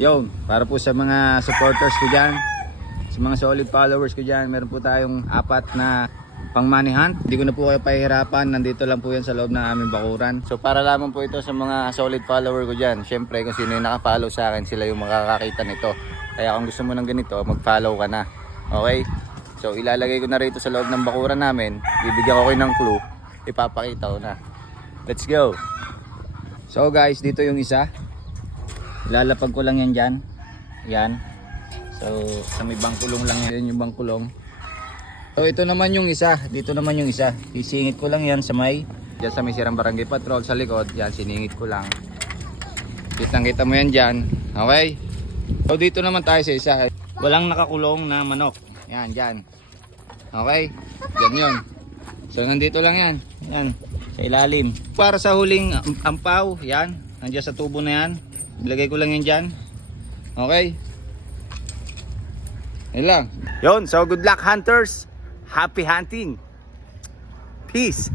Yun, para po sa mga supporters ko dyan, sa mga solid followers ko dyan, meron po tayong 4 na pang money hunt. Hindi ko na po kayo pahihirapan, nandito lang po yan sa loob ng aming bakuran. So para lamang po ito sa mga solid follower ko dyan. Syempre kung sino yung nakafollow sa akin, sila yung makakakita nito. Kaya kung gusto mo ng ganito, mag-follow ka na. Okay? So ilalagay ko na rito sa loob ng bakuran namin. Bibigyan ko kayo ng clue. Ipapakita ko na. Let's go! So guys, dito yung isa. Ilalapag ko lang yan dyan. Yan. So sa may bangkulong lang yan yung bangkulong. So ito naman yung isa. Dito naman yung isa. Isingit ko lang yan sa may dyan sa may Sirang Barangay Patrol sa likod. Yan, siningit ko lang. Kitang-kita mo yan dyan. Okay? So dito naman tayo sa isa. Walang nakakulong na manok. Yan, dyan. Okay? Dyan yun. So nandito lang yan. Yan. Sa ilalim. Para sa huling ampaw. Yan. Nandiyan sa tubo na yan. Ilagay ko lang yan dyan. Okay? Yan lang. Yun. So good luck hunters. Happy hunting. Peace.